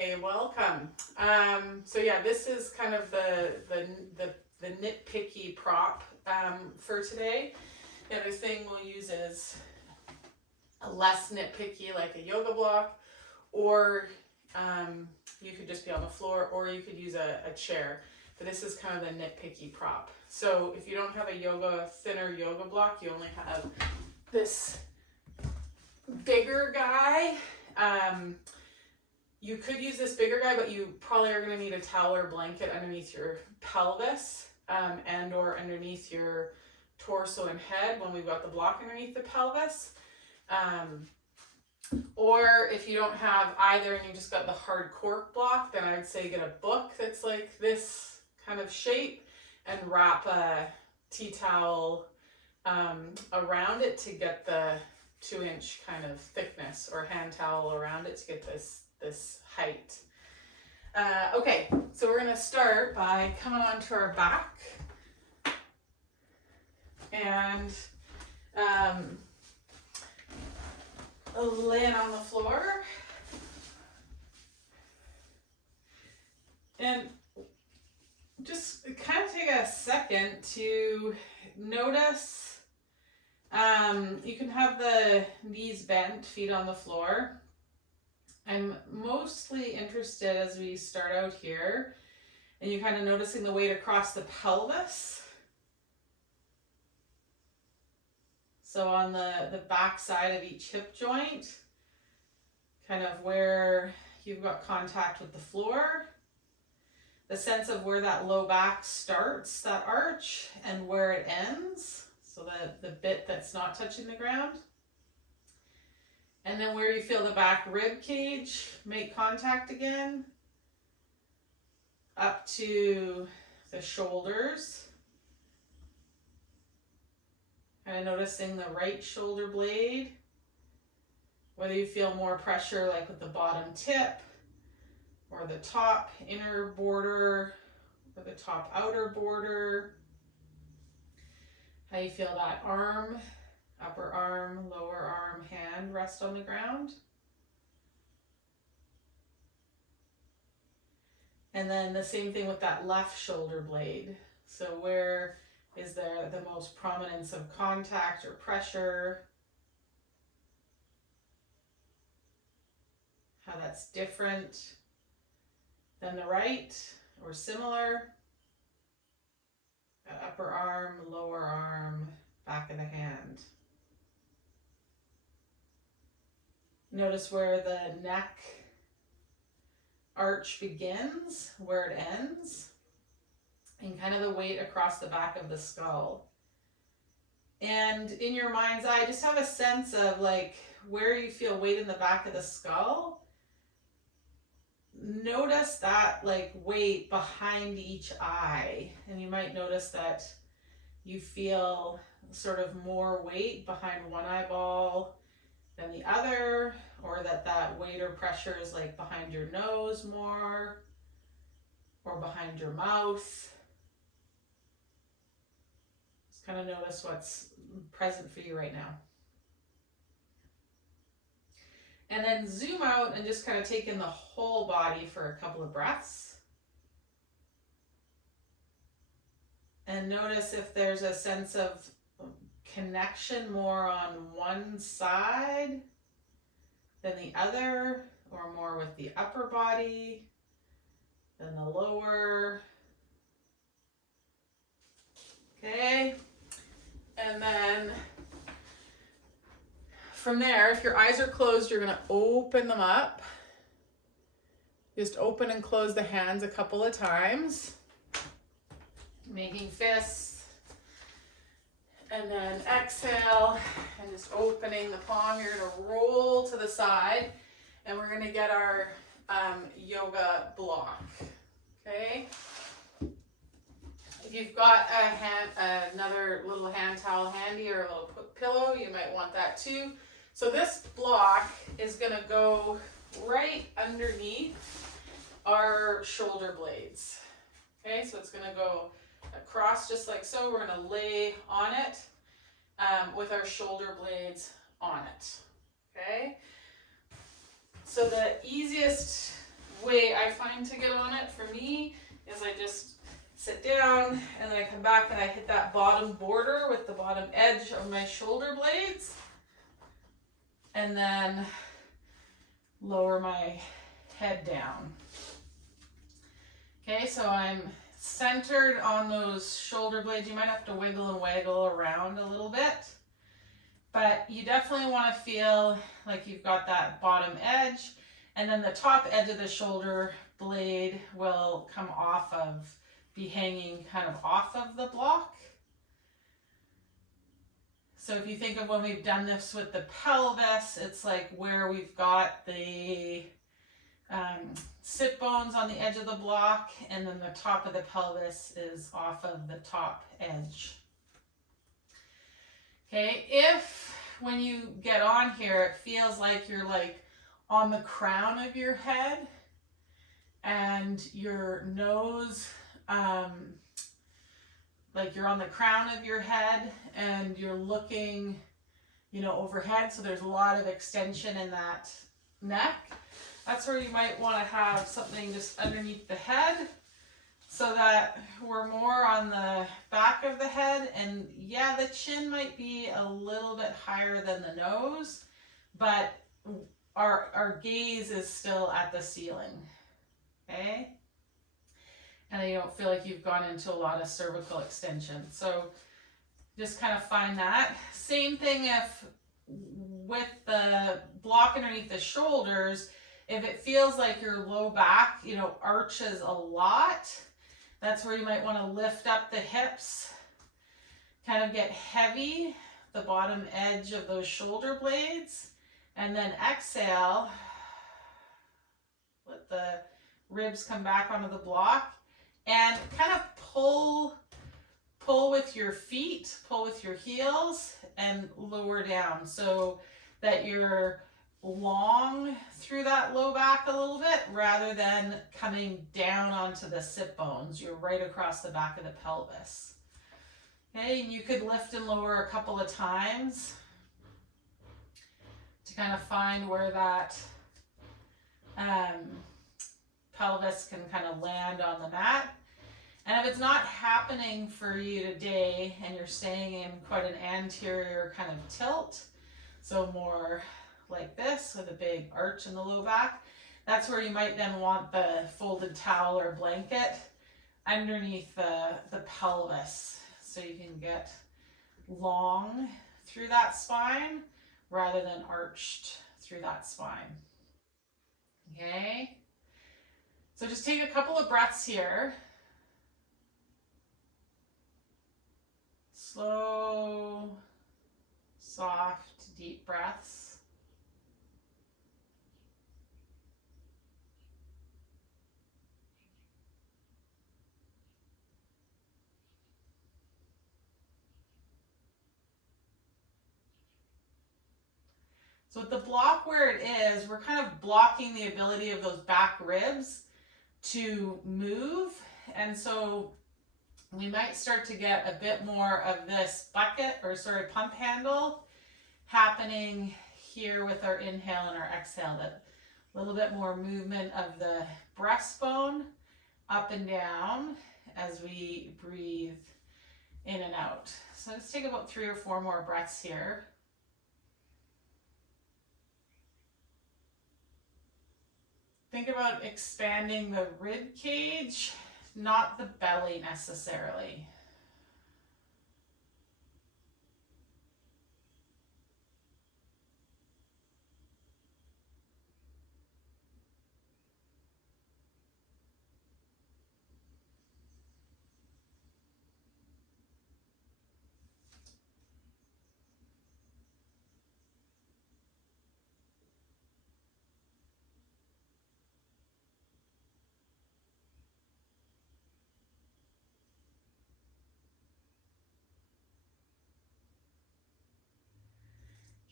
Hey, welcome. So yeah, this is kind of the nitpicky prop for today. The other thing we'll use is a less nitpicky, like a yoga block, or you could just be on the floor, or you could use a chair. But this is kind of the nitpicky prop. So if you don't have a thinner yoga block, you only have this bigger guy. You could use this bigger guy, but you probably are going to need a towel or blanket underneath your pelvis and or underneath your torso and head when we've got the block underneath the pelvis. Or if you don't have either and you just got the hard cork block, then I'd say get a book that's like this kind of shape and wrap a tea towel around it to get the 2-inch kind of thickness, or hand towel around it to get this height. Okay, so we're going to start by coming onto our back and laying on the floor. And just kind of take a second to notice, you can have the knees bent, feet on the floor. I'm mostly interested as we start out here, and you kind of noticing the weight across the pelvis. So on the back side of each hip joint, kind of where you've got contact with the floor, the sense of where that low back starts, that arch, and where it ends, so the bit that's not touching the ground. And then where you feel the back rib cage make contact again, up to the shoulders. Kind of noticing the right shoulder blade, whether you feel more pressure like with the bottom tip, or the top inner border, or the top outer border. How you feel that arm, upper arm, lower arm, hand rest on the ground. And then the same thing with that left shoulder blade. So where is there the most prominence of contact or pressure? How that's different than the right or similar. That upper arm, lower arm, back of the hand. Notice where the neck arch begins, where it ends, and kind of the weight across the back of the skull. And in your mind's eye, just have a sense of like where you feel weight in the back of the skull. Notice that like weight behind each eye, and you might notice that you feel sort of more weight behind one eyeball than the other, or that weight or pressure is like behind your nose more, or behind your mouth. Just kind of notice what's present for you right now. And then zoom out and just kind of take in the whole body for a couple of breaths. And notice if there's a sense of connection more on one side than the other, or more with the upper body than the lower. Okay, and then from there, if your eyes are closed, you're going to open them up. Just open and close the hands a couple of times, making fists. And then exhale, and just opening the palm. You're going to roll to the side, and we're going to get our yoga block. Okay? If you've got another little hand towel handy, or a little pillow, you might want that too. So this block is going to go right underneath our shoulder blades. Okay, so it's going to go across just like so. We're going to lay on it with our shoulder blades on it. Okay, so the easiest way I find to get on it for me is I just sit down and then I come back and I hit that bottom border with the bottom edge of my shoulder blades and then lower my head down. Okay, so I'm centered on those shoulder blades. You might have to wiggle and waggle around a little bit, but you definitely want to feel like you've got that bottom edge, and then the top edge of the shoulder blade will come off of, be hanging kind of off of the block. So if you think of when we've done this with the pelvis, it's like where we've got the sit bones on the edge of the block, and then the top of the pelvis is off of the top edge. Okay, if when you get on here, it feels like you're like on the crown of your head and your nose, like you're on the crown of your head and you're looking, you know, overhead, so there's a lot of extension in that neck. That's where you might want to have something just underneath the head so that we're more on the back of the head. And yeah, the chin might be a little bit higher than the nose, but our gaze is still at the ceiling, okay? And you don't feel like you've gone into a lot of cervical extension. So just kind of find that. Same thing if with the block underneath the shoulders, if it feels like your low back, you know, arches a lot, that's where you might want to lift up the hips, kind of get heavy, the bottom edge of those shoulder blades, and then exhale, let the ribs come back onto the block, and kind of pull with your feet, pull with your heels, and lower down so that you're long through that low back a little bit rather than coming down onto the sit bones. You're right across the back of the pelvis. Okay, and you could lift and lower a couple of times to kind of find where that pelvis can kind of land on the mat. And if it's not happening for you today and you're staying in quite an anterior kind of tilt, so more like this with a big arch in the low back, that's where you might then want the folded towel or blanket underneath the pelvis so you can get long through that spine rather than arched through that spine. Okay, so just take a couple of breaths here. Slow, soft, deep breaths. So with the block where it is, we're kind of blocking the ability of those back ribs to move. And so we might start to get a bit more of this pump handle happening here with our inhale and our exhale. That little bit more movement of the breastbone up and down as we breathe in and out. So let's take about 3 or 4 more breaths here. Think about expanding the rib cage, not the belly necessarily.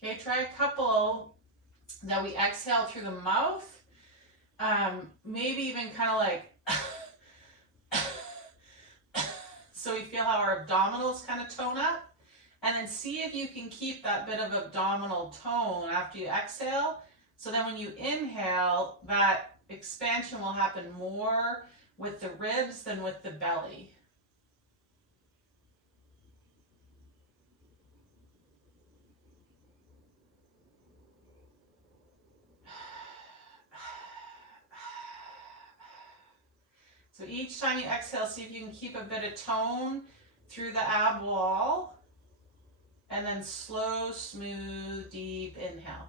Okay, try a couple that we exhale through the mouth. Maybe even kind of like, so we feel how our abdominals kind of tone up. And then see if you can keep that bit of abdominal tone after you exhale. So then when you inhale, that expansion will happen more with the ribs than with the belly. So each time you exhale, see if you can keep a bit of tone through the ab wall. And then slow, smooth, deep inhale.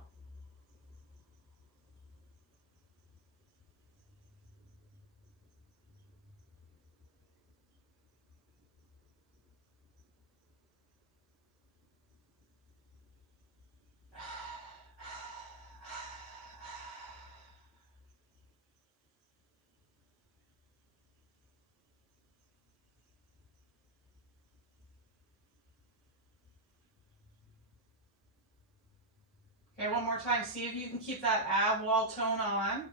Okay, one more time. See if you can keep that ab wall tone on.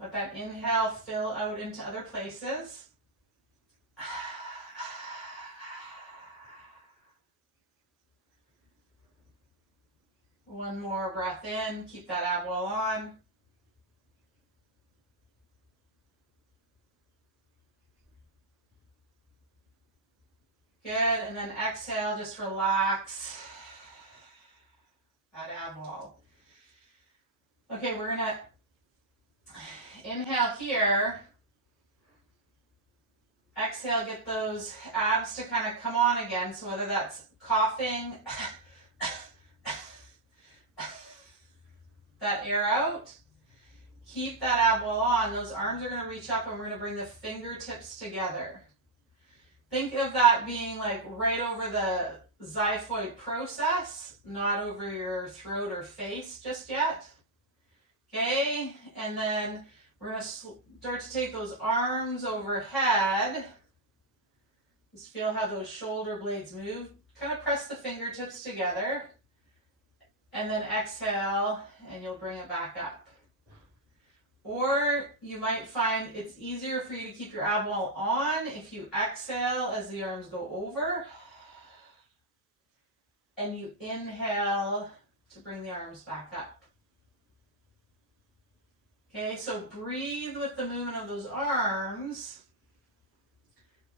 Let that inhale fill out into other places. One more breath in. Keep that ab wall on. Good, and then exhale, just relax that ab wall. Okay, we're gonna inhale here. Exhale, get those abs to kind of come on again. So whether that's coughing, that air out, keep that ab wall on. Those arms are gonna reach up and we're gonna bring the fingertips together. Think of that being like right over the xiphoid process, not over your throat or face just yet. Okay, and then we're going to start to take those arms overhead. Just feel how those shoulder blades move. Kind of press the fingertips together. And then exhale, and you'll bring it back up. Or you might find it's easier for you to keep your ab wall on if you exhale as the arms go over. And you inhale to bring the arms back up. Okay, so breathe with the movement of those arms.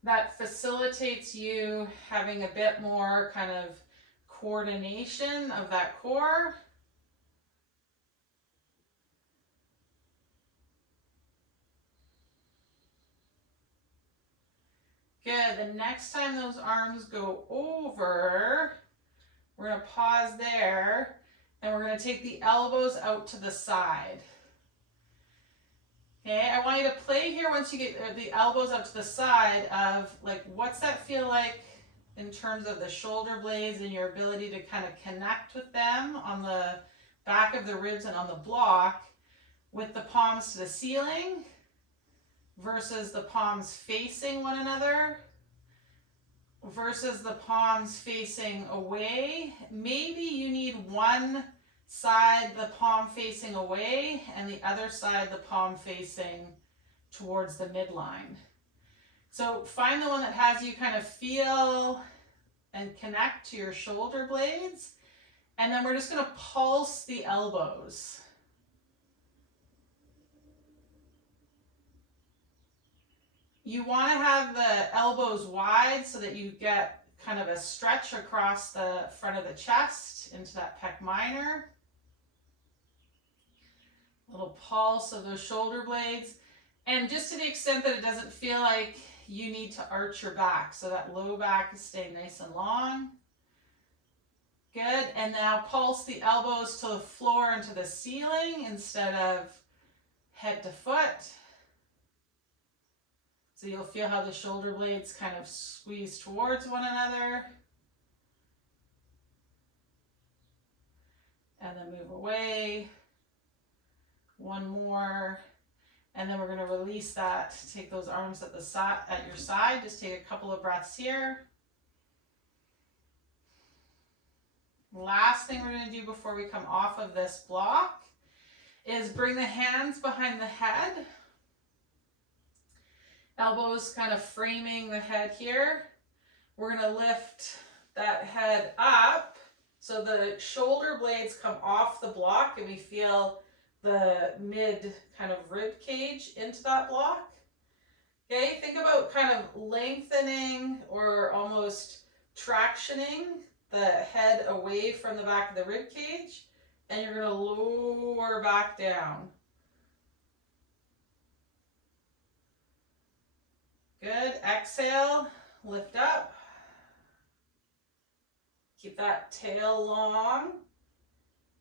That facilitates you having a bit more kind of coordination of that core. Good, the next time those arms go over, we're gonna pause there and we're gonna take the elbows out to the side. Okay, I want you to play here once you get the elbows up to the side of like, what's that feel like in terms of the shoulder blades and your ability to kind of connect with them on the back of the ribs and on the block with the palms to the ceiling versus the palms facing one another versus the palms facing away. Maybe you need one side the palm facing away and the other side the palm facing towards the midline. So find the one that has you kind of feel and connect to your shoulder blades, and then we're just going to pulse the elbows. You want to have the elbows wide so that you get kind of a stretch across the front of the chest into that pec minor. Little pulse of those shoulder blades. And just to the extent that it doesn't feel like you need to arch your back. So that low back is staying nice and long. Good. And now pulse the elbows to the floor and to the ceiling instead of head to foot. So you'll feel how the shoulder blades kind of squeeze towards one another. And then move away. One more. And then we're going to release that. Take those arms at the side, at your side. Just take a couple of breaths here. Last thing we're going to do before we come off of this block is bring the hands behind the head. Elbows kind of framing the head here. We're going to lift that head up So the shoulder blades come off the block and we feel the mid kind of rib cage into that block. Okay, think about kind of lengthening or almost tractioning the head away from the back of the rib cage, and you're going to lower back down. Good. Exhale, lift up. Keep that tail long.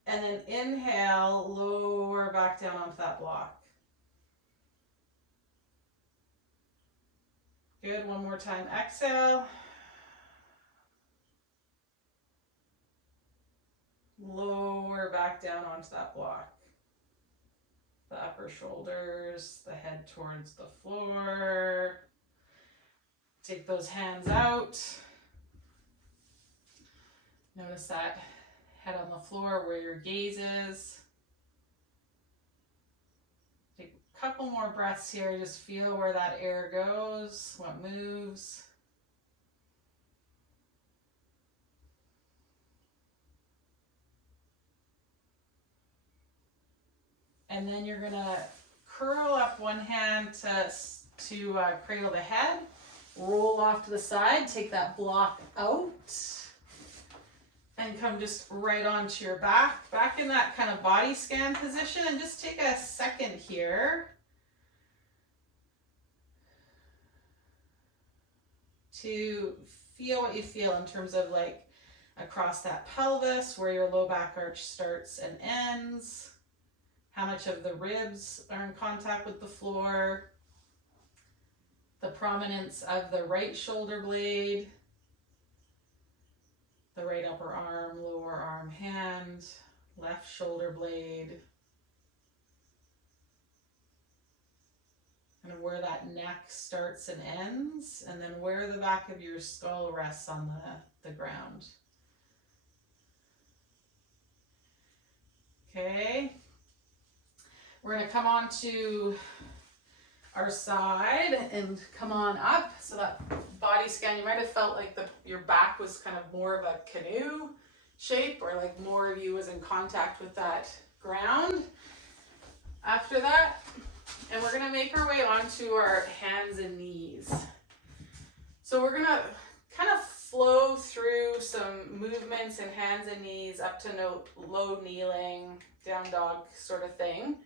And then inhale, lower back down onto that block. Good. One more time. Exhale. Lower back down onto that block. The upper shoulders, the head towards the floor. Take those hands out. Notice that head on the floor where your gaze is. Take a couple more breaths here. Just feel where that air goes, what moves. And then you're gonna curl up one hand to cradle the head, roll off to the side, take that block out, and come just right onto your back in that kind of body scan position, and just take a second here to feel what you feel in terms of like across that pelvis, where your low back arch starts and ends. How much of the ribs are in contact with the floor, the prominence of the right shoulder blade, the right upper arm, lower arm, hand, left shoulder blade, kind of where that neck starts and ends, and then where the back of your skull rests on the ground. Okay. We're going to come on to our side and come on up. So that body scan, you might have felt like your back was kind of more of a canoe shape, or like more of you was in contact with that ground after that. And we're going to make our way onto our hands and knees. So we're going to kind of flow through some movements in hands and knees up to low kneeling, down dog sort of thing.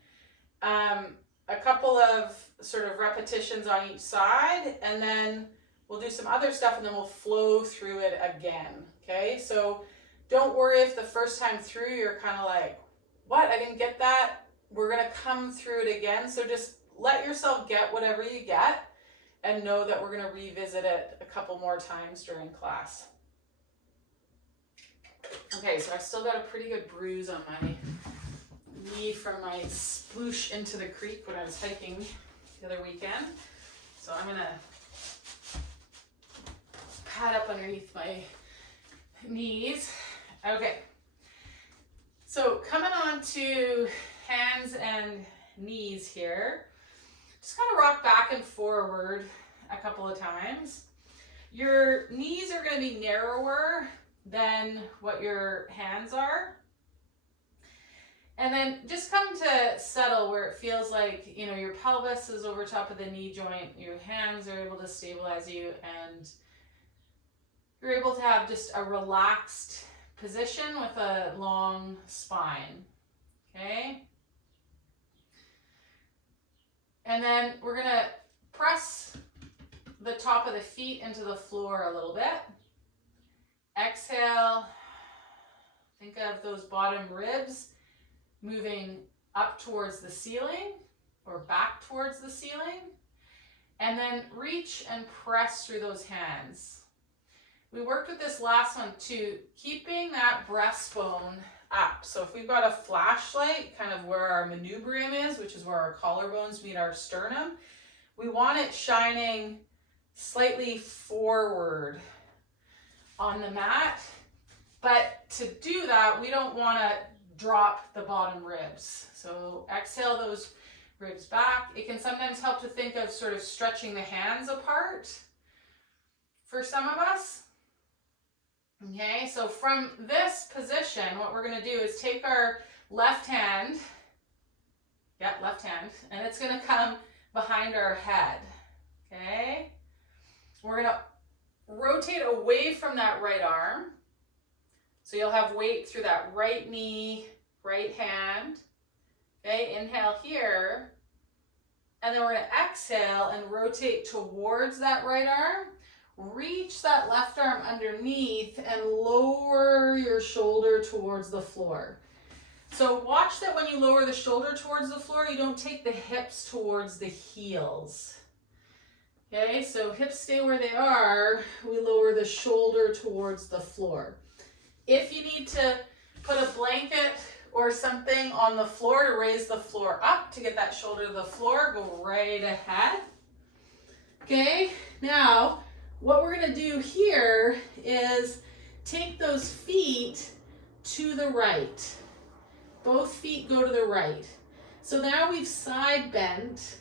A couple of sort of repetitions on each side, and then we'll do some other stuff, and then we'll flow through it again. Okay, so don't worry if the first time through you're kind of like, what, I didn't get that. We're going to come through it again. So just let yourself get whatever you get, and know that we're going to revisit it a couple more times during class. Okay, so I still got a pretty good bruise on my knee from my sploosh into the creek when I was hiking the other weekend. So I'm gonna pad up underneath my knees. Okay. So coming on to hands and knees here. Just kind of rock back and forward a couple of times. Your knees are going to be narrower than what your hands are. And then just come to settle where it feels like, you know, your pelvis is over top of the knee joint, your hands are able to stabilize you, and you're able to have just a relaxed position with a long spine, okay? And then we're gonna press the top of the feet into the floor a little bit. Exhale, think of those bottom ribs moving up towards the ceiling or back towards the ceiling, and then reach and press through those hands. We worked with this last one too, keeping that breastbone up. So if we've got a flashlight kind of where our manubrium is, which is where our collarbones meet our sternum, we want it shining slightly forward on the mat. But to do that, we don't want to drop the bottom ribs. So exhale those ribs back. It can sometimes help to think of sort of stretching the hands apart for some of us. Okay, so from this position, what we're going to do is take our left hand, left hand, and it's going to come behind our head. Okay, we're going to rotate away from that right arm. So you'll have weight through that right knee, right hand. Okay, inhale here. And then we're going to exhale and rotate towards that right arm. Reach that left arm underneath and lower your shoulder towards the floor. So watch that when you lower the shoulder towards the floor, you don't take the hips towards the heels. Okay, so hips stay where they are. We lower the shoulder towards the floor. If you need to put a blanket or something on the floor to raise the floor up to get that shoulder to the floor, go right ahead. Okay, now what we're going to do here is take those feet to the right. Both feet go to the right. So now we've side bent.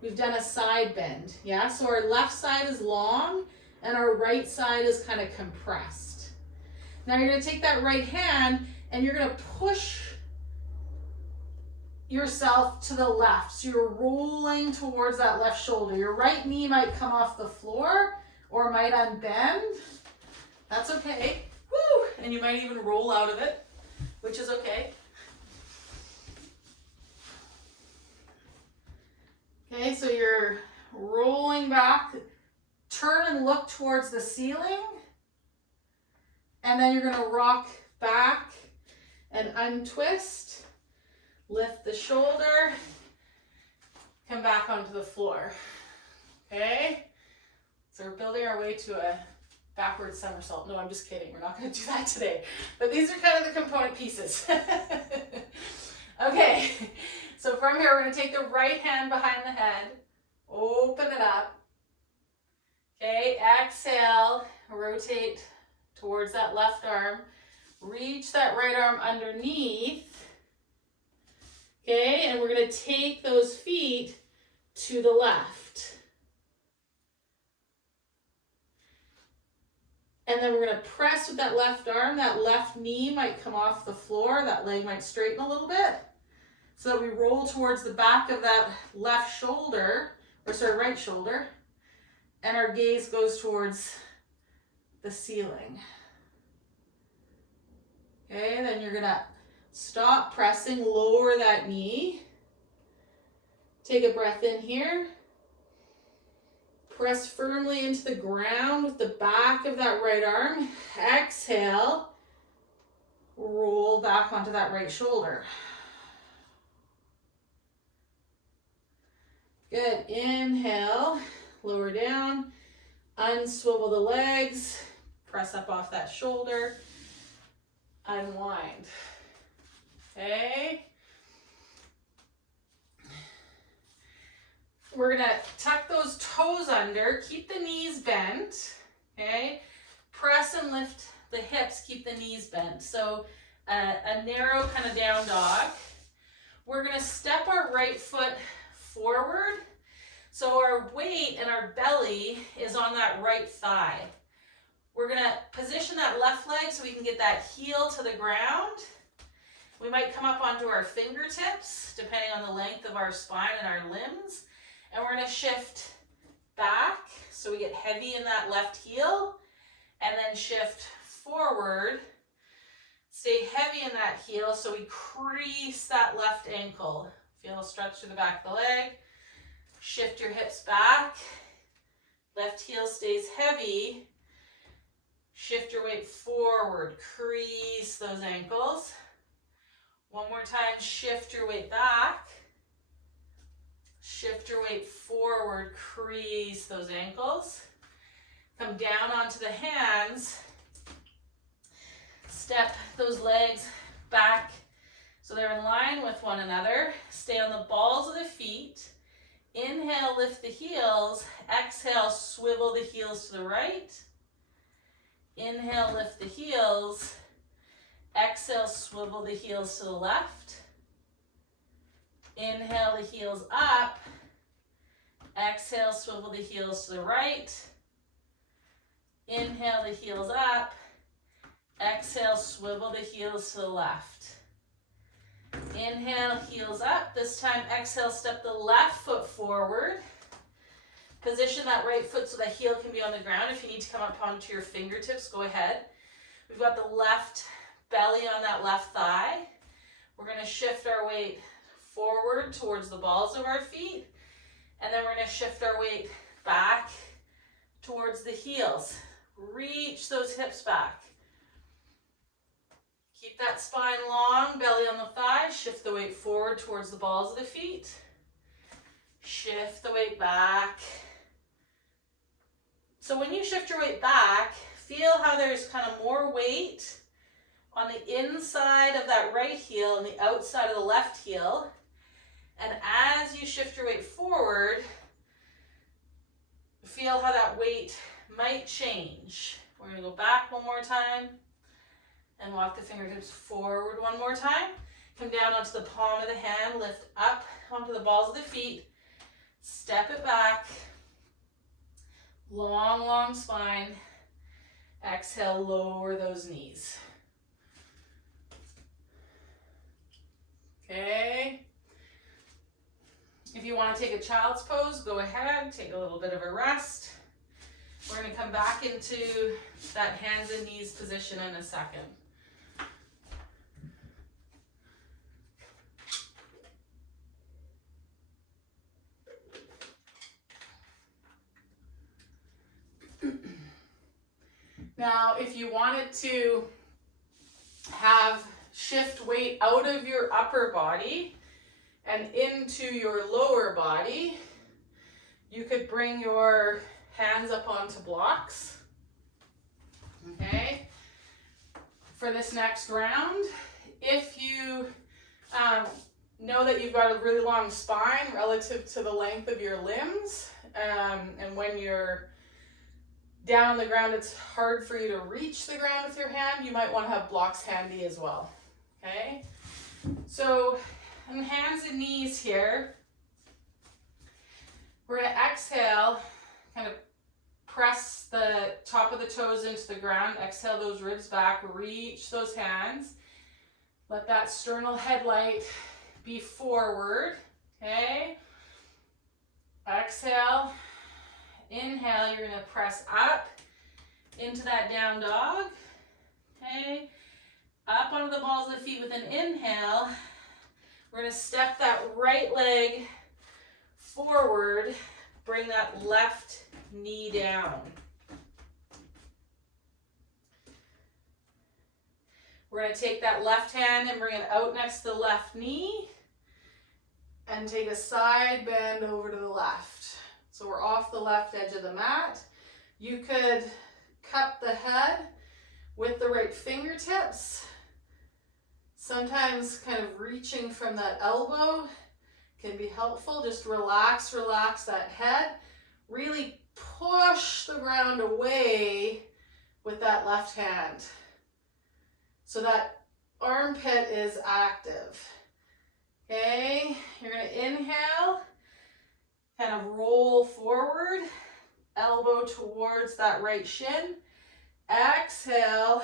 We've done a side bend, yeah? So our left side is long and our right side is kind of compressed. Now you're going to take that right hand and you're going to push yourself to the left. So you're rolling towards that left shoulder. Your right knee might come off the floor or might unbend. That's okay. Woo! And you might even roll out of it, which is okay. Okay, so you're rolling back. Turn and look towards the ceiling. And then you're going to rock back and untwist. Lift the shoulder. Come back onto the floor. Okay? So we're building our way to a backward somersault. No, I'm just kidding. We're not going to do that today. But these are kind of the component pieces. Okay. So from here, we're going to take the right hand behind the head. Open it up. Okay, exhale. Rotate towards that left arm. Reach that right arm underneath. Okay, and we're going to take those feet to the left. And then we're going to press with that left arm. That left knee might come off the floor. That leg might straighten a little bit. So that we roll towards the back of that left shoulder, right shoulder. And our gaze goes towards the ceiling. Okay, then you're going to stop pressing, lower that knee. Take a breath in here. Press firmly into the ground with the back of that right arm. Exhale. Roll back onto that right shoulder. Good. Inhale. Lower down. Unswivel the legs. Press up off that shoulder. Unwind. Okay. We're going to tuck those toes under. Keep the knees bent. Okay. Press and lift the hips. Keep the knees bent. So a narrow kind of down dog. We're going to step our right foot forward. So our weight and our belly is on that right thigh. We're going to position that left leg so we can get that heel to the ground. We might come up onto our fingertips, depending on the length of our spine and our limbs. And we're going to shift back so we get heavy in that left heel. And then shift forward. Stay heavy in that heel so we crease that left ankle. Feel a stretch through the back of the leg. Shift your hips back. Left heel stays heavy. Shift your weight forward. Crease those ankles. One more time, shift your weight back. Shift your weight forward. Crease those ankles. Come down onto the hands. Step those legs back so they're in line with one another. Stay on the balls of the feet. Inhale, lift the heels. Exhale, swivel the heels to the right. Inhale, lift the heels. Exhale, swivel the heels to the left. Inhale the heels up. Exhale, swivel the heels to the right. Inhale the heels up. Exhale, swivel the heels to the left. Inhale, heels up. This time, exhale, step the left foot forward. Position that right foot so that heel can be on the ground. If you need to come up onto your fingertips, go ahead. We've got the left belly on that left thigh. We're going to shift our weight forward towards the balls of our feet. And then we're going to shift our weight back towards the heels. Reach those hips back. Keep that spine long, belly on the thighs. Shift the weight forward towards the balls of the feet. Shift the weight back. So when you shift your weight back, feel how there's kind of more weight on the inside of that right heel and the outside of the left heel. And as you shift your weight forward, feel how that weight might change. We're going to go back one more time and walk the fingertips forward one more time. Come down onto the palm of the hand, lift up onto the balls of the feet, step it back. Long, long spine. Exhale, lower those knees. Okay. If you want to take a child's pose, go ahead, take a little bit of a rest. We're going to come back into that hands and knees position in a second. Now, if you wanted to shift weight out of your upper body and into your lower body, you could bring your hands up onto blocks. Okay. For this next round, if you know that you've got a really long spine relative to the length of your limbs, and when you're down on the ground, it's hard for you to reach the ground with your hand, you might want to have blocks handy as well. Okay, so on hands and knees here, we're going to exhale, kind of press the top of the toes into the ground, exhale those ribs back, reach those hands, let that sternal headlight be forward. Okay, exhale. Inhale, you're going to press up into that down dog. Okay. Up onto the balls of the feet with an inhale. We're going to step that right leg forward. Bring that left knee down. We're going to take that left hand and bring it out next to the left knee. And take a side bend over to the left. So we're off the left edge of the mat. You could cup the head with the right fingertips. Sometimes kind of reaching from that elbow can be helpful. Just relax that head. Really push the ground away with that left hand. So that armpit is active. Okay, you're going to inhale. Kind of roll forward, elbow towards that right shin. Exhale,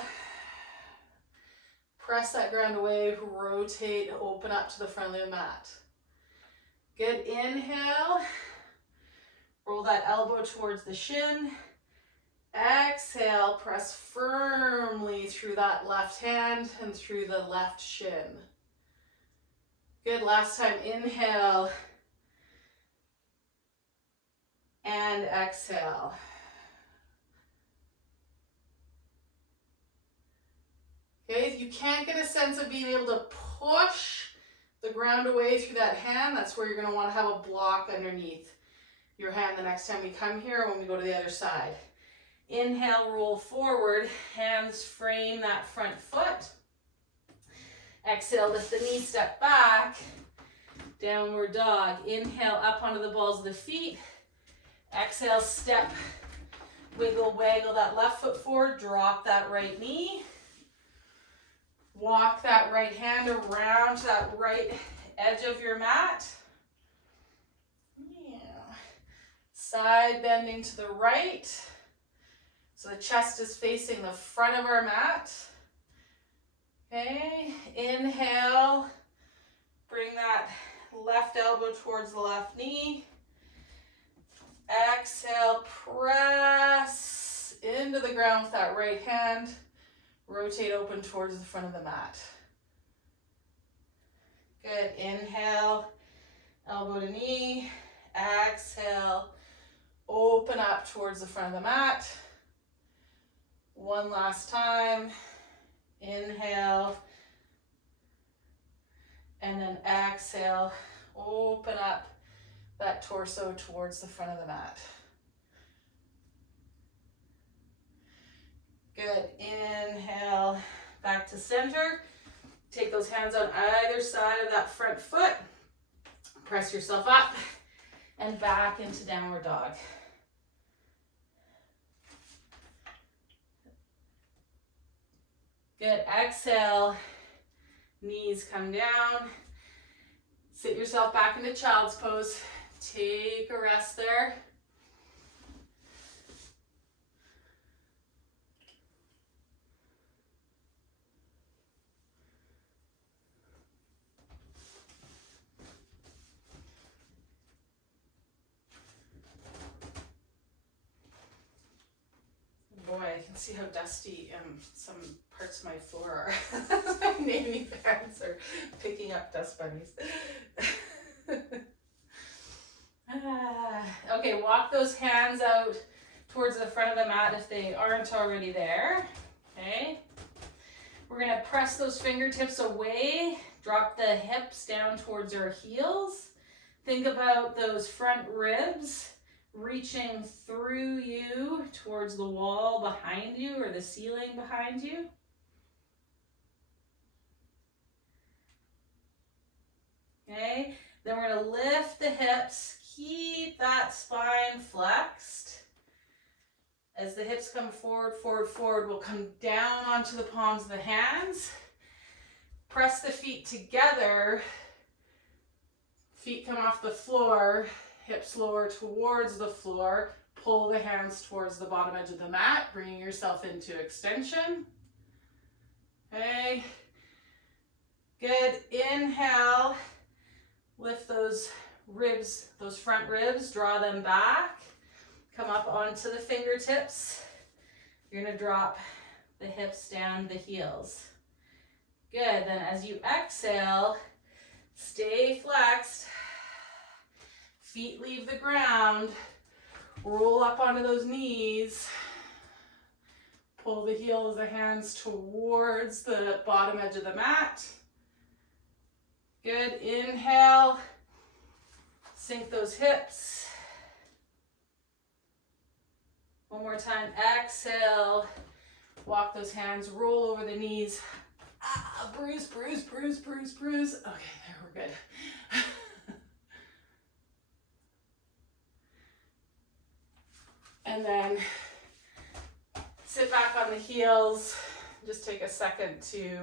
press that ground away, rotate, open up to the front of the mat. Good, inhale, roll that elbow towards the shin. Exhale, press firmly through that left hand and through the left shin. Good, last time, inhale. And exhale. Okay, if you can't get a sense of being able to push the ground away through that hand, that's where you're going to want to have a block underneath your hand the next time we come here or when we go to the other side. Inhale, roll forward, hands frame that front foot. Exhale, lift the knee, step back, downward dog. Inhale, up onto the balls of the feet. Exhale, step, wiggle, waggle that left foot forward, drop that right knee. Walk that right hand around to that right edge of your mat. Yeah. Side bending to the right. So the chest is facing the front of our mat. Okay, inhale, bring that left elbow towards the left knee. Exhale, press into the ground with that right hand. Rotate open towards the front of the mat. Good, inhale, elbow to knee. Exhale, open up towards the front of the mat. One last time. Inhale. And then exhale, open up that torso towards the front of the mat. Good, inhale, back to center. Take those hands on either side of that front foot. Press yourself up and back into downward dog. Good, exhale, knees come down. Sit yourself back into child's pose. Take a rest there. Boy, I can see how dusty some parts of my floor are. My nanny parents are picking up dust bunnies. Okay, walk those hands out towards the front of the mat if they aren't already there. Okay. We're going to press those fingertips away. Drop the hips down towards our heels. Think about those front ribs reaching through you towards the wall behind you or the ceiling behind you. Okay, then we're going to lift the hips, keep that spine flexed. As the hips come forward, forward, forward, we'll come down onto the palms of the hands. Press the feet together. Feet come off the floor. Hips lower towards the floor. Pull the hands towards the bottom edge of the mat, bringing yourself into extension. Okay. Good. Inhale. Lift those ribs, those front ribs, draw them back. Come up onto the fingertips. You're going to drop the hips down the heels. Good. Then as you exhale, stay flexed. Feet leave the ground. Roll up onto those knees. Pull the heels, the hands towards the bottom edge of the mat. Good. Inhale. Sink those hips. One more time. Exhale. Walk those hands. Roll over the knees. Bruise, bruise, bruise, bruise, bruise. Okay, there, we're good. And then sit back on the heels. Just take a second to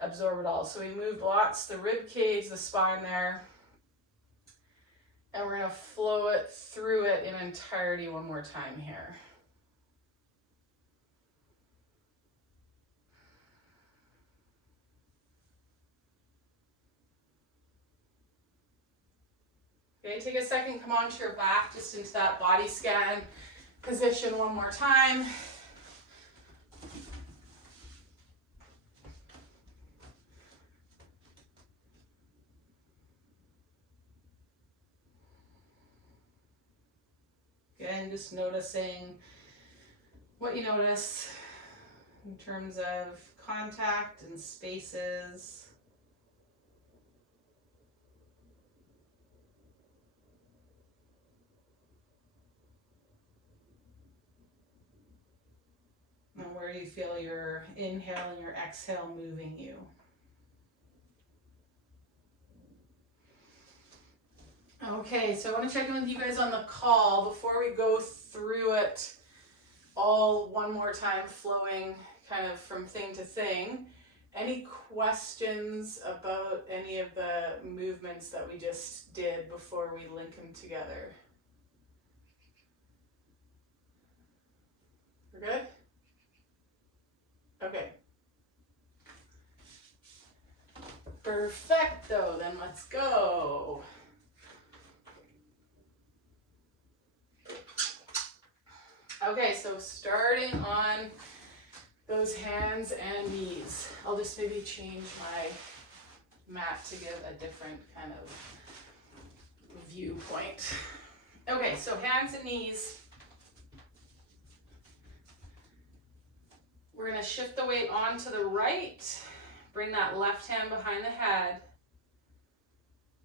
absorb it all. So we moved lots, the rib cage, the spine there. And we're going to flow it through it in entirety one more time here. Okay, take a second, come onto your back, just into that body scan position one more time. Again, just noticing what you notice in terms of contact and spaces. And where you feel your inhale and your exhale moving you. Okay, so I want to check in with you guys on the call before we go through it all one more time, flowing kind of from thing to thing. Any questions about any of the movements that we just did before we link them together? We're good? Okay. Perfecto, then let's go. Okay, so starting on those hands and knees. I'll just maybe change my mat to give a different kind of viewpoint. Okay, so hands and knees. We're going to shift the weight onto the right. Bring that left hand behind the head.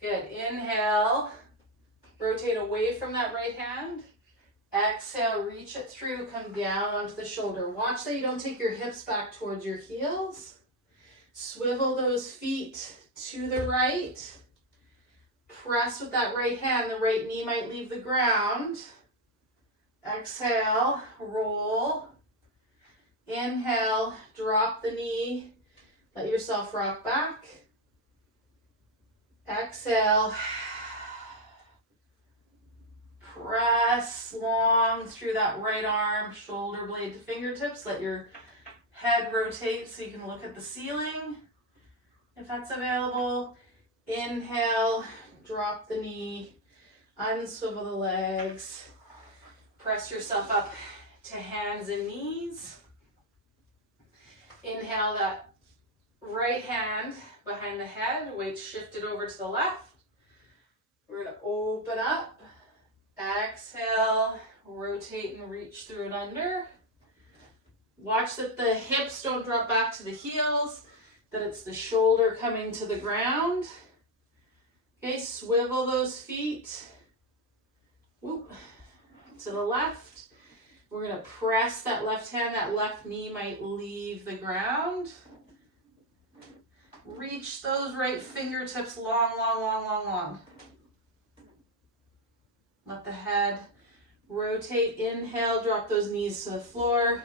Good. Inhale. Rotate away from that right hand. Exhale, reach it through, come down onto the shoulder. Watch that you don't take your hips back towards your heels. Swivel those feet to the right. Press with that right hand. The right knee might leave the ground. Exhale, roll. Inhale, drop the knee. Let yourself rock back. Exhale. Press long through that right arm, shoulder blade to fingertips. Let your head rotate so you can look at the ceiling if that's available. Inhale, drop the knee, unswivel the legs. Press yourself up to hands and knees. Inhale that right hand behind the head, weight shifted over to the left. We're going to open up. Exhale, rotate and reach through and under. Watch that the hips don't drop back to the heels, that it's the shoulder coming to the ground. Okay, swivel those feet. Whoop, to the left. We're going to press that left hand, that left knee might leave the ground. Reach those right fingertips long, long, long, long, long. Let the head rotate. Inhale, drop those knees to the floor.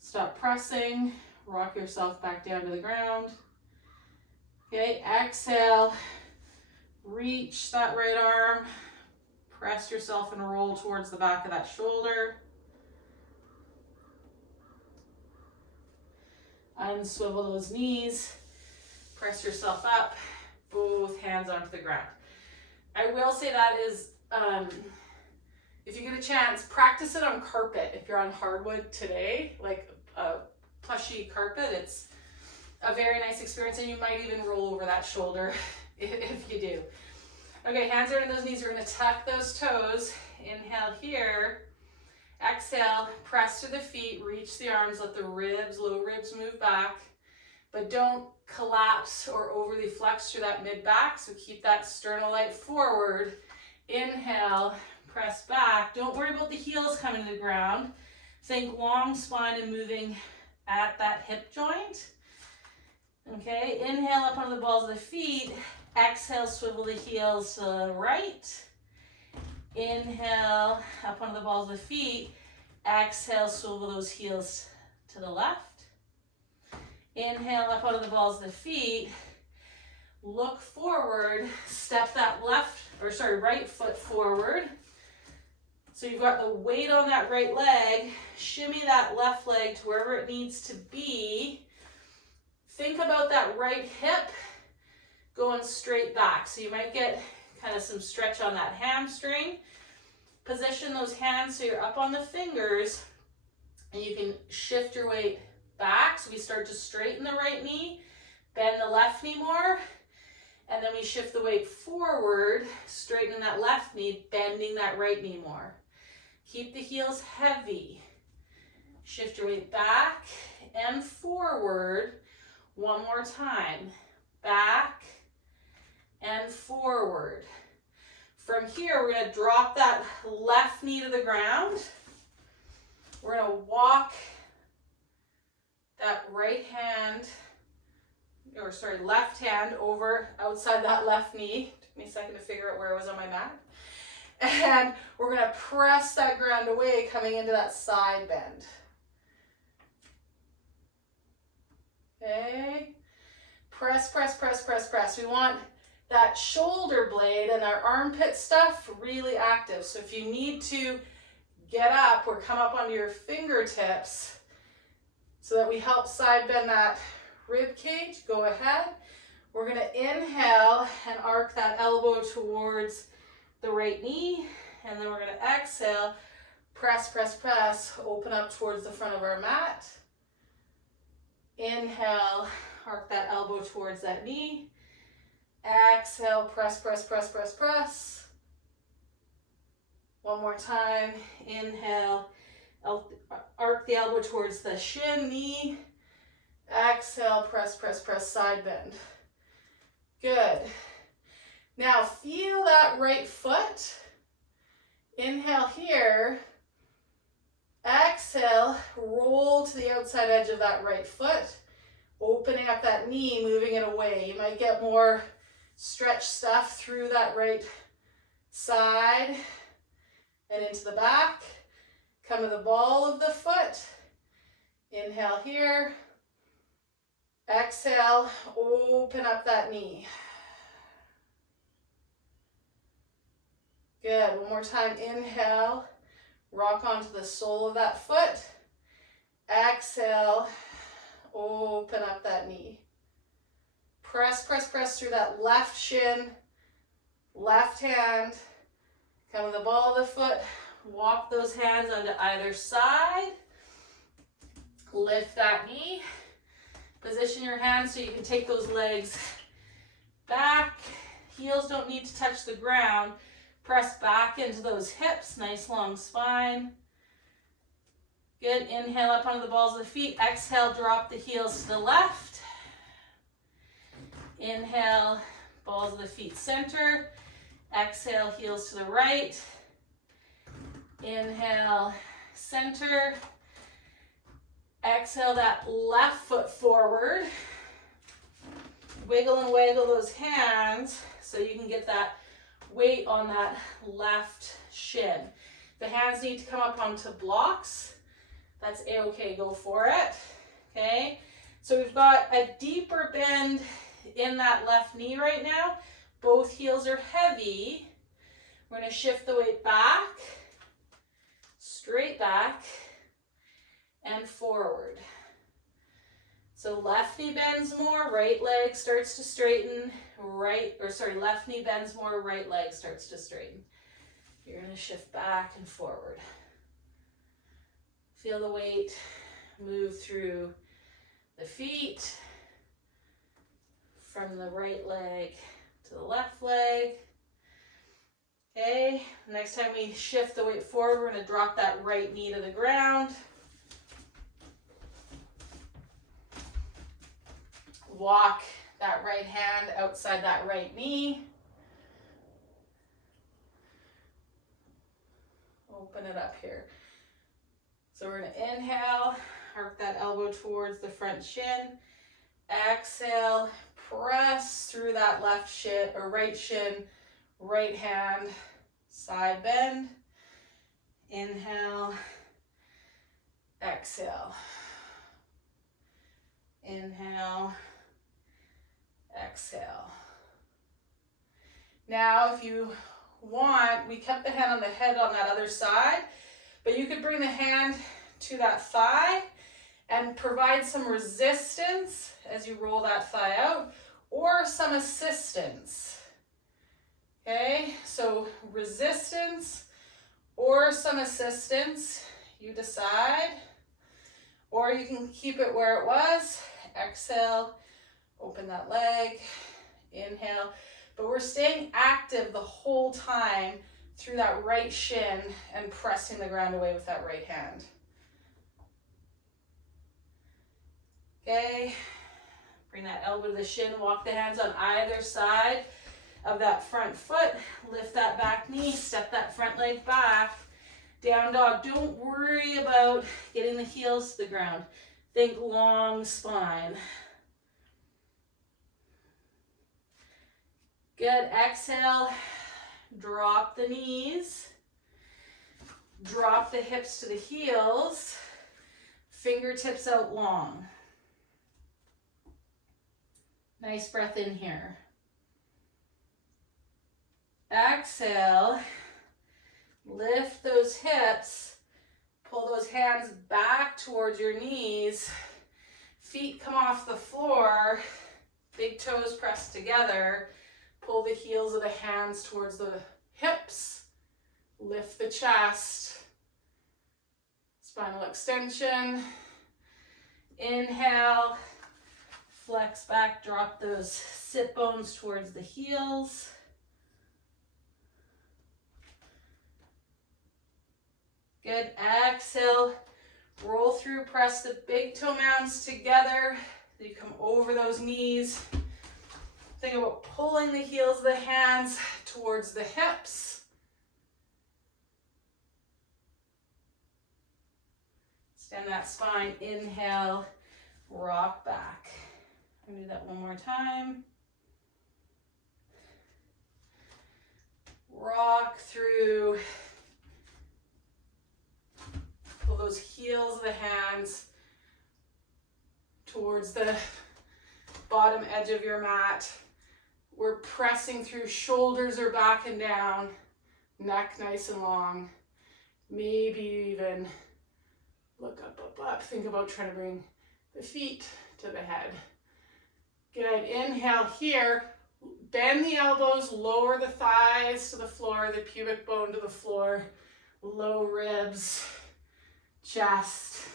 Stop pressing. Rock yourself back down to the ground. Okay, exhale. Reach that right arm. Press yourself and roll towards the back of that shoulder. Unswivel those knees. Press yourself up. Both hands onto the ground. I will say that is, if you get a chance, practice it on carpet. If you're on hardwood today, like a plushy carpet, it's a very nice experience, and you might even roll over that shoulder if you do. Okay, hands are in those knees. We're going to tuck those toes. Inhale here. Exhale, press to the feet, reach the arms, let the ribs, low ribs move back, but don't collapse or overly flex through that mid back, so keep that sternolite forward. Inhale, press back. Don't worry about the heels coming to the ground. Think long spine and moving at that hip joint. Okay, inhale up onto the balls of the feet. Exhale, swivel the heels to the right. Inhale, up onto the balls of the feet. Exhale, swivel those heels to the left. Inhale, up onto the balls of the feet. Look forward, step that right foot forward. So you've got the weight on that right leg. Shimmy that left leg to wherever it needs to be. Think about that right hip going straight back. So you might get kind of some stretch on that hamstring. Position those hands so you're up on the fingers, and you can shift your weight back. So we start to straighten the right knee, bend the left knee more, and then we shift the weight forward, straightening that left knee, bending that right knee more. Keep the heels heavy. Shift your weight back and forward. One more time. Back and forward. From here, we're going to drop that left knee to the ground. We're going to walk that left hand over outside that left knee. Took me a second to figure out where it was on my mat. And we're going to press that ground away, coming into that side bend. Okay. Press, press, press, press, press. We want that shoulder blade and our armpit stuff really active. So if you need to get up or come up onto your fingertips so that we help side bend that rib cage, go ahead. We're going to inhale and arc that elbow towards the right knee. And then we're going to exhale, press, press, press, open up towards the front of our mat. Inhale, arc that elbow towards that knee. Exhale, press, press, press, press, press. One more time. Inhale, arc the elbow towards the shin, knee. Exhale, press, press, press, side bend. Good. Now feel that right foot. Inhale here. Exhale, roll to the outside edge of that right foot. Opening up that knee, moving it away. You might get more stretch stuff through that right side and into the back. Come to the ball of the foot. Inhale here. Exhale, open up that knee. Good. One more time. Inhale. Rock onto the sole of that foot. Exhale. Open up that knee. Press, press, press through that left shin. Left hand. Come to the ball of the foot. Walk those hands onto either side. Lift that knee. Position your hands so you can take those legs back. Heels don't need to touch the ground. Press back into those hips. Nice long spine. Good. Inhale up onto the balls of the feet. Exhale, drop the heels to the left. Inhale, balls of the feet center. Exhale, heels to the right. Inhale, center. Exhale that left foot forward. Wiggle and waggle those hands so you can get that weight on that left shin. The hands need to come up onto blocks. That's a-okay, go for it. Okay, so we've got a deeper bend in that left knee right now. Both heels are heavy. We're going to shift the weight back, straight back, and forward. So left knee bends more, right leg starts to straighten, left knee bends more, right leg starts to straighten. You're going to shift back and forward. Feel the weight move through the feet, from the right leg to the left leg. Okay, next time we shift the weight forward, we're going to drop that right knee to the ground. Walk that right hand outside that right knee. Open it up here. So we're going to inhale, arc that elbow towards the front shin. Exhale, press through that left shin or right shin, right hand, side bend. Inhale, exhale. Inhale, exhale. Now, if you want, we kept the hand on the head on that other side, but you could bring the hand to that thigh and provide some resistance as you roll that thigh out, or some assistance. Okay, so resistance or some assistance, you decide. Or you can keep it where it was. Exhale, open that leg, inhale. But we're staying active the whole time through that right shin and pressing the ground away with that right hand. Okay, bring that elbow to the shin, walk the hands on either side of that front foot, lift that back knee, step that front leg back. Down dog, don't worry about getting the heels to the ground. Think long spine. Good, exhale, drop the knees, drop the hips to the heels, fingertips out long. Nice breath in here. Exhale, lift those hips, pull those hands back towards your knees, feet come off the floor, Big toes pressed together. Pull the heels of the hands towards the hips. Lift the chest. Spinal extension. Inhale. Flex back, drop those sit bones towards the heels. Good. Exhale. Roll through, press the big toe mounds together. You come over those knees. Think about pulling the heels of the hands towards the hips. Extend that spine. Inhale, rock back. I'm gonna do that one more time. Rock through. Pull those heels of the hands towards the bottom edge of your mat. We're pressing through, shoulders are back and down, neck nice and long. Maybe even look up, up, up. Think about trying to bring the feet to the head. Good. Inhale here. Bend the elbows, lower the thighs to the floor, the pubic bone to the floor, low ribs, chest.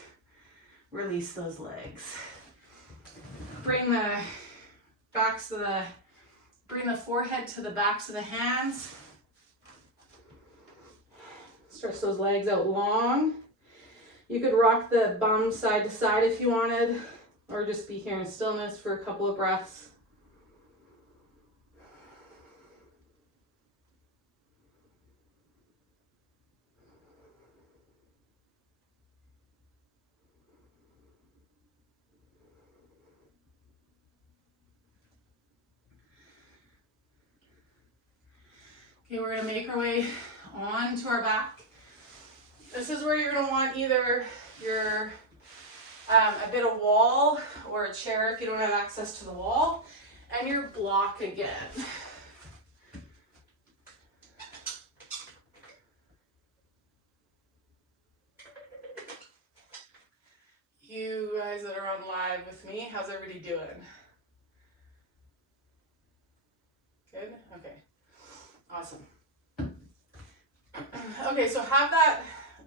Release those legs. Bring the forehead to the backs of the hands. Stretch those legs out long. You could rock the bum side to side if you wanted, or just be here in stillness for a couple of breaths. Okay, we're gonna make our way onto our back. This is where you're gonna want either your a bit of wall or a chair if you don't have access to the wall, and your block again. You guys that are on live with me, how's everybody doing? Good? Okay. Awesome. Okay, so have that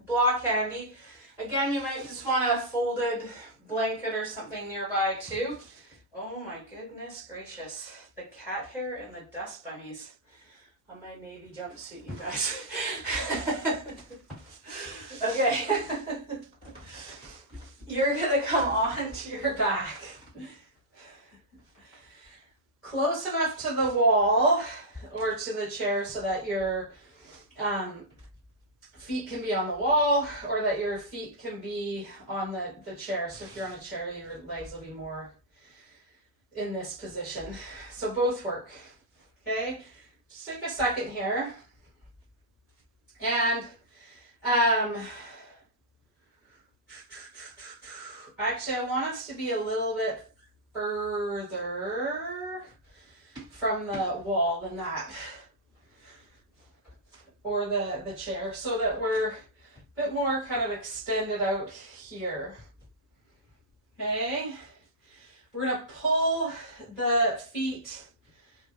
block handy. Again, you might just want a folded blanket or something nearby too. Oh my goodness gracious. The cat hair and the dust bunnies on my navy jumpsuit, you guys. Okay. You're gonna come onto your back. Close enough to the wall or to the chair so that your feet can be on the wall, or that your feet can be on the chair. So if you're on a chair, your legs will be more in this position. So both work, okay? Just take a second here. And actually I want us to be a little bit further from the wall than that, or the chair, so that we're a bit more kind of extended out here. Okay, we're gonna pull the feet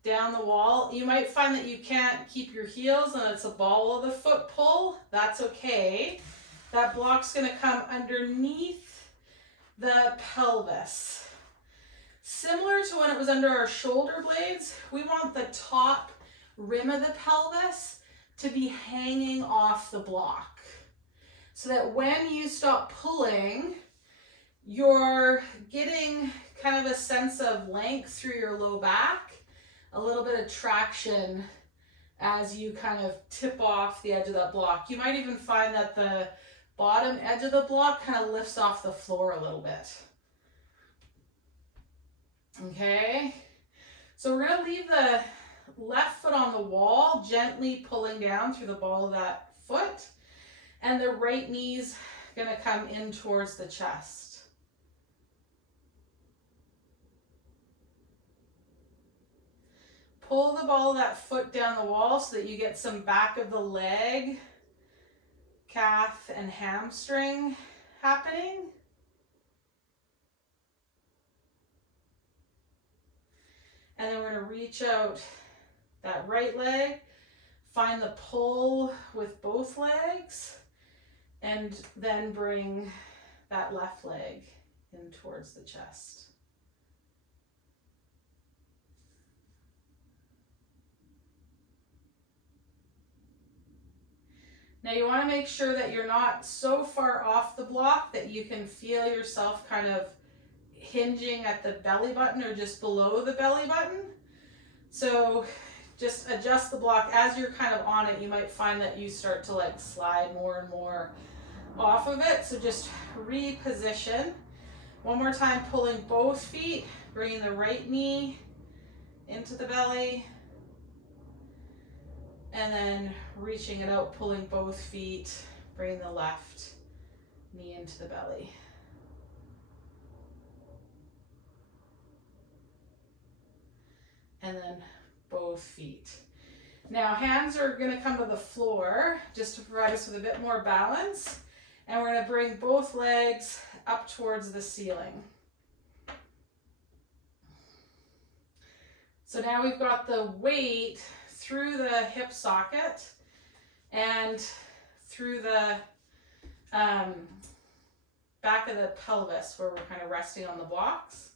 down the wall. You might find that you can't keep your heels and it's a ball of the foot pull. That's okay. That block's gonna come underneath the pelvis. Similar to when it was under our shoulder blades, we want the top rim of the pelvis to be hanging off the block, so that when you stop pulling, you're getting kind of a sense of length through your low back, a little bit of traction as you kind of tip off the edge of that block. You might even find that the bottom edge of the block kind of lifts off the floor a little bit. Okay, so we're gonna leave the left foot on the wall, gently pulling down through the ball of that foot, and the right knee's gonna come in towards the chest. Pull the ball of that foot down the wall so that you get some back of the leg, calf, and hamstring happening. And then we're going to reach out that right leg, find the pull with both legs, and then bring that left leg in towards the chest. Now you want to make sure that you're not so far off the block that you can feel yourself kind of hinging at the belly button or just below the belly button. So just adjust the block as you're kind of on it. You might find that you start to like slide more and more off of it. So just reposition. One more time, pulling both feet, bringing the right knee into the belly, and then reaching it out, pulling both feet, bringing the left knee into the belly. And then both feet. Now hands are going to come to the floor just to provide us with a bit more balance. And we're going to bring both legs up towards the ceiling. So now we've got the weight through the hip socket and through the back of the pelvis where we're kind of resting on the blocks.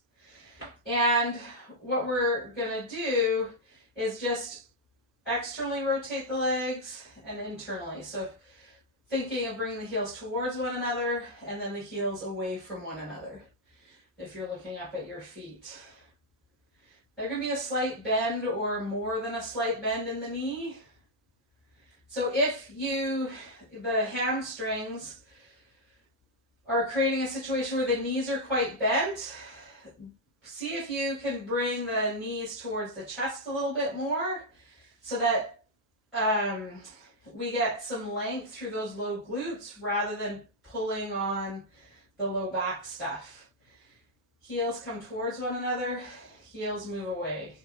And what we're gonna do is just externally rotate the legs and internally. So thinking of bringing the heels towards one another and then the heels away from one another if you're looking up at your feet. There can be a slight bend or more than a slight bend in the knee. So if the hamstrings are creating a situation where the knees are quite bent, see if you can bring the knees towards the chest a little bit more so that we get some length through those low glutes rather than pulling on the low back stuff. Heels come towards one another, heels move away.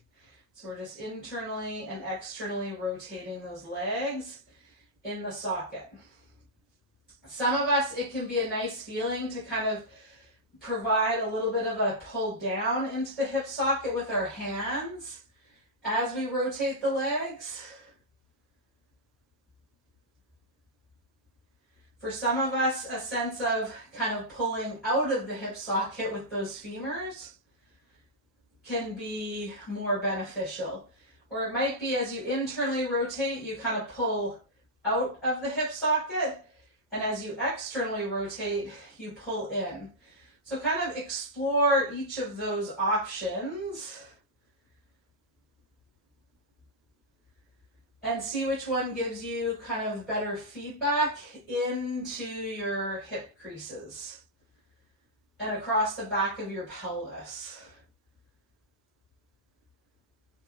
So we're just internally and externally rotating those legs in the socket. Some of us, it can be a nice feeling to kind of provide a little bit of a pull down into the hip socket with our hands as we rotate the legs. For some of us, a sense of kind of pulling out of the hip socket with those femurs can be more beneficial. Or it might be as you internally rotate, you kind of pull out of the hip socket, and as you externally rotate, you pull in. So kind of explore each of those options and see which one gives you kind of better feedback into your hip creases and across the back of your pelvis.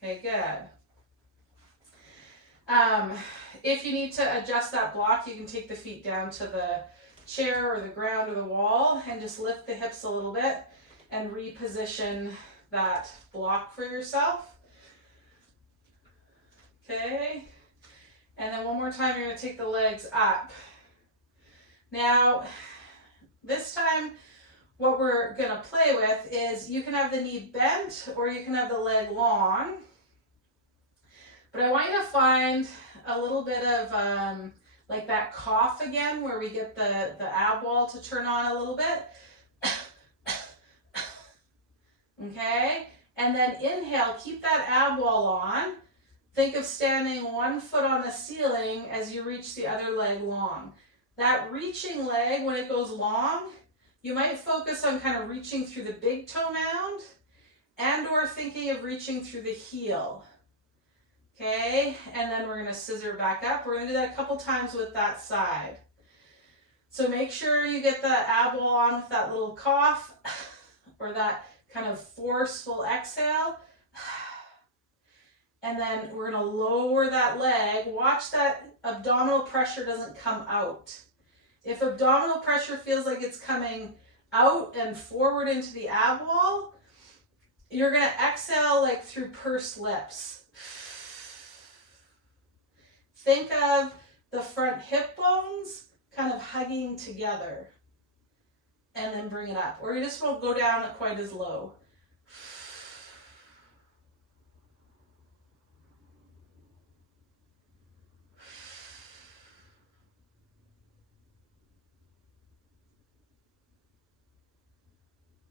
Okay, good. If you need to adjust that block, you can take the feet down to the chair or the ground or the wall and just lift the hips a little bit and reposition that block for yourself. Okay, and then one more time, you're going to take the legs up. Now, this time, what we're going to play with is you can have the knee bent or you can have the leg long. But I want you to find a little bit of like that cough again, where we get the ab wall to turn on a little bit. Okay, and then inhale, keep that ab wall on. Think of standing one foot on the ceiling as you reach the other leg long. That reaching leg, when it goes long, you might focus on kind of reaching through the big toe mound and or thinking of reaching through the heel. Okay, and then we're going to scissor back up. We're going to do that a couple times with that side. So make sure you get the ab wall on with that little cough or that kind of forceful exhale. And then we're going to lower that leg. Watch that abdominal pressure doesn't come out. If abdominal pressure feels like it's coming out and forward into the ab wall, you're going to exhale like through pursed lips. Think of the front hip bones kind of hugging together and then bring it up. Or you just won't go down quite as low.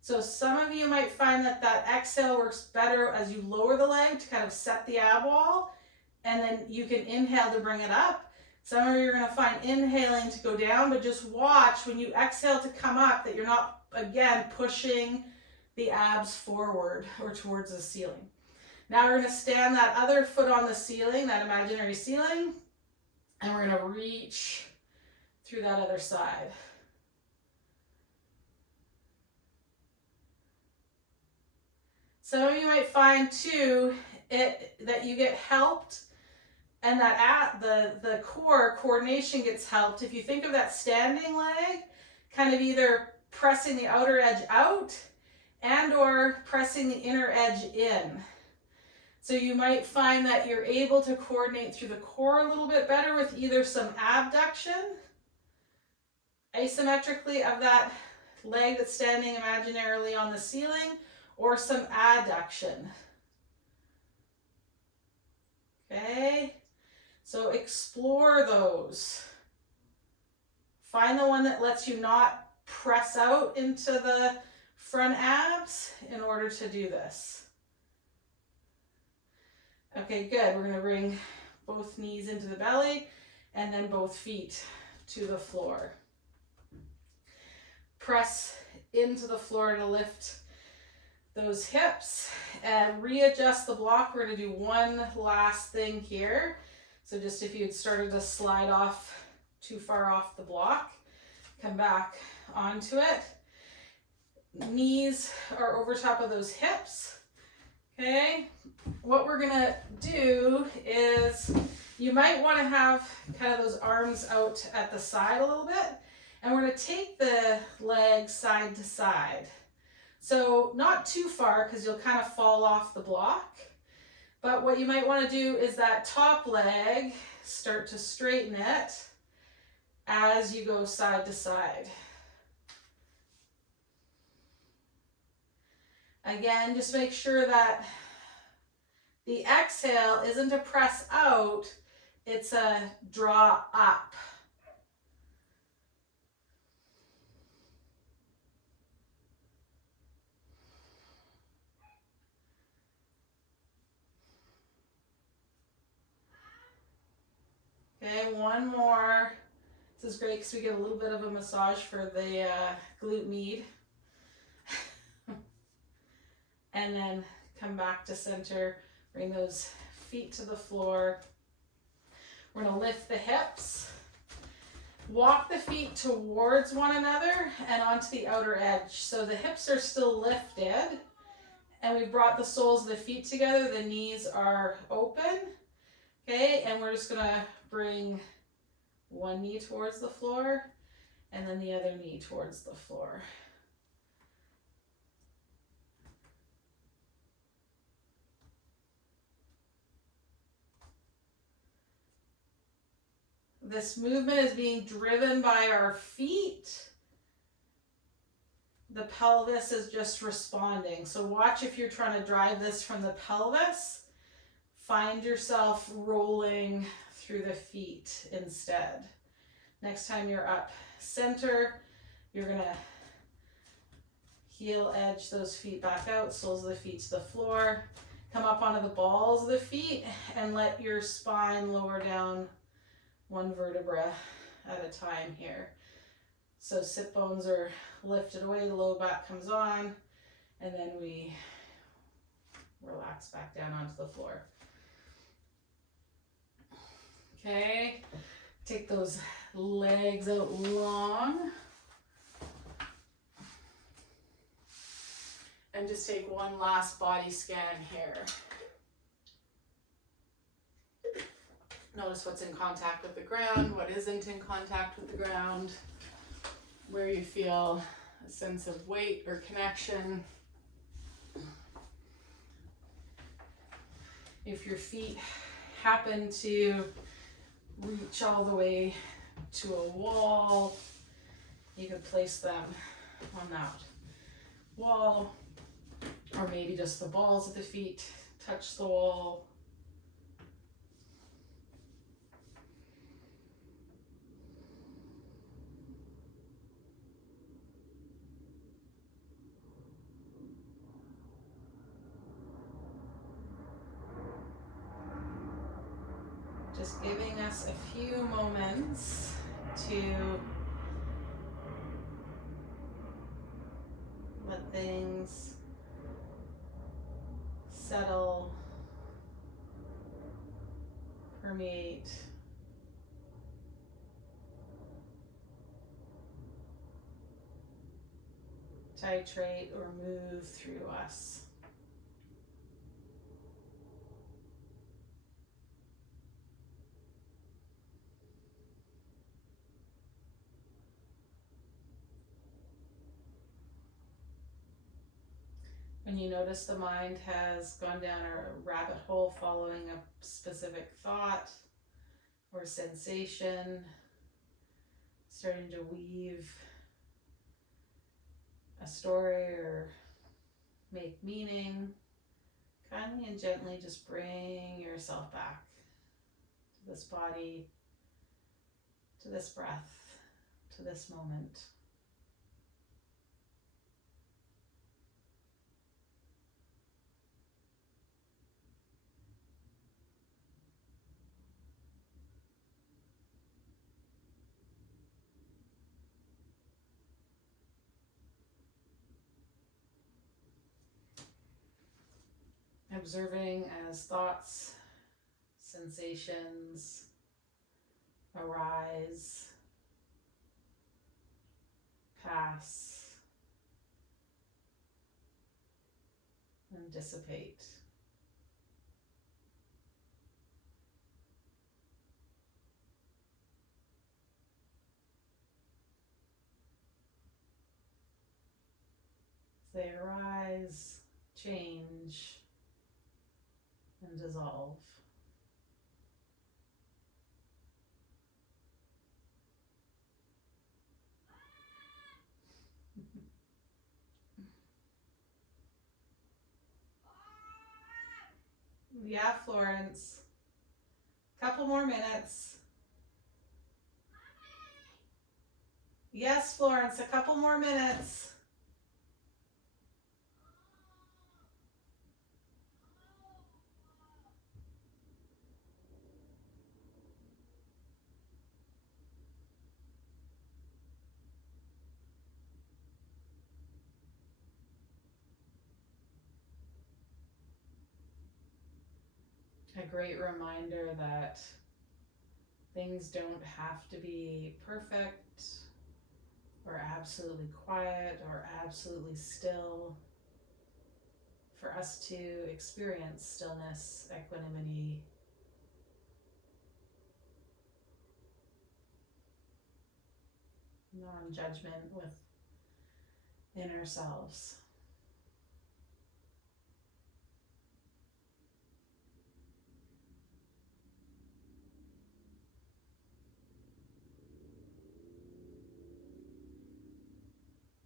So some of you might find that that exhale works better as you lower the leg to kind of set the ab wall, and then you can inhale to bring it up. Some of you are going to find inhaling to go down, but just watch when you exhale to come up that you're not, again, pushing the abs forward or towards the ceiling. Now we're going to stand that other foot on the ceiling, that imaginary ceiling, and we're going to reach through that other side. Some of you might find too that you get helped, and that the core coordination gets helped. If you think of that standing leg, kind of either pressing the outer edge out and or pressing the inner edge in. So you might find that you're able to coordinate through the core a little bit better with either some abduction asymmetrically of that leg that's standing imaginarily on the ceiling, or some adduction. Okay, so explore those. Find the one that lets you not press out into the front abs in order to do this. Okay, good. We're going to bring both knees into the belly and then both feet to the floor. Press into the floor to lift those hips and readjust the block. We're going to do one last thing here. So just if you had started to slide off too far off the block, come back onto it. Knees are over top of those hips. Okay, what we're gonna do is you might want to have kind of those arms out at the side a little bit, and we're gonna take the legs side to side. So not too far because you'll kind of fall off the block, but what you might want to do is that top leg, start to straighten it as you go side to side. Again, just make sure that the exhale isn't a press out, it's a draw up. Okay, one more. This is great because we get a little bit of a massage for the glute med. And then come back to center, bring those feet to the floor. We're going to lift the hips, walk the feet towards one another and onto the outer edge. So the hips are still lifted and we've brought the soles of the feet together. The knees are open. Okay, and we're just going to bring one knee towards the floor and then the other knee towards the floor. This movement is being driven by our feet. The pelvis is just responding. So watch if you're trying to drive this from the pelvis. Find yourself rolling through the feet instead. Next time you're up center, you're going to heel edge those feet back out, soles of the feet to the floor. Come up onto the balls of the feet and let your spine lower down one vertebra at a time here. So sit bones are lifted away, the low back comes on, and then we relax back down onto the floor. Okay, take those legs out long. And just take one last body scan here. Notice what's in contact with the ground, what isn't in contact with the ground, where you feel a sense of weight or connection. If your feet happen to reach all the way to a wall, you can place them on that wall, or maybe just the balls of the feet touch the wall. just giving us a few moments to let things settle, permeate, titrate, or move through us. When you notice the mind has gone down a rabbit hole following a specific thought or sensation, starting to weave a story or make meaning, kindly and gently just bring yourself back to this body, to this breath, to this moment. Observing as thoughts, sensations arise, pass, and dissipate. As they arise, change, and dissolve. Yeah, Florence. Couple more minutes. Yes, Florence, a couple more minutes. A great reminder that things don't have to be perfect or absolutely quiet or absolutely still for us to experience stillness, equanimity, non-judgment within ourselves.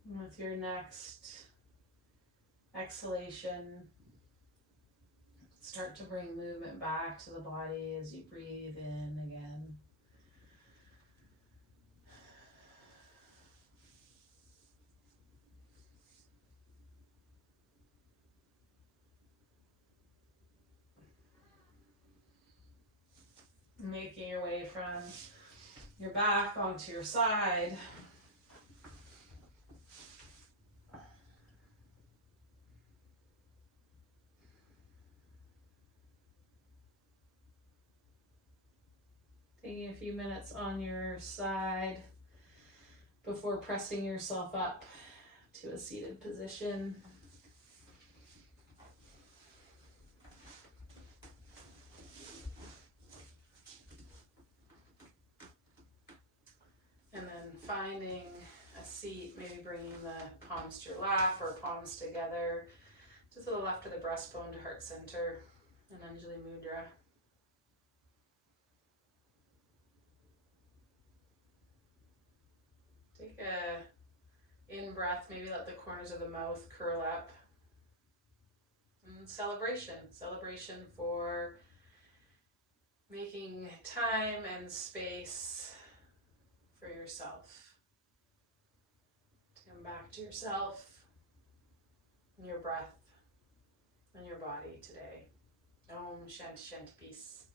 And with your next exhalation, start to bring movement back to the body as you breathe in again. Making your way from your back onto your side. Taking a few minutes on your side before pressing yourself up to a seated position. And then finding a seat, maybe bringing the palms to your lap or palms together, just to the left of the breastbone to heart center, and Anjali Mudra. Take a in breath, maybe let the corners of the mouth curl up. And celebration for making time and space for yourself. To come back to yourself and your breath and your body today. Om Shanti Shanti Peace.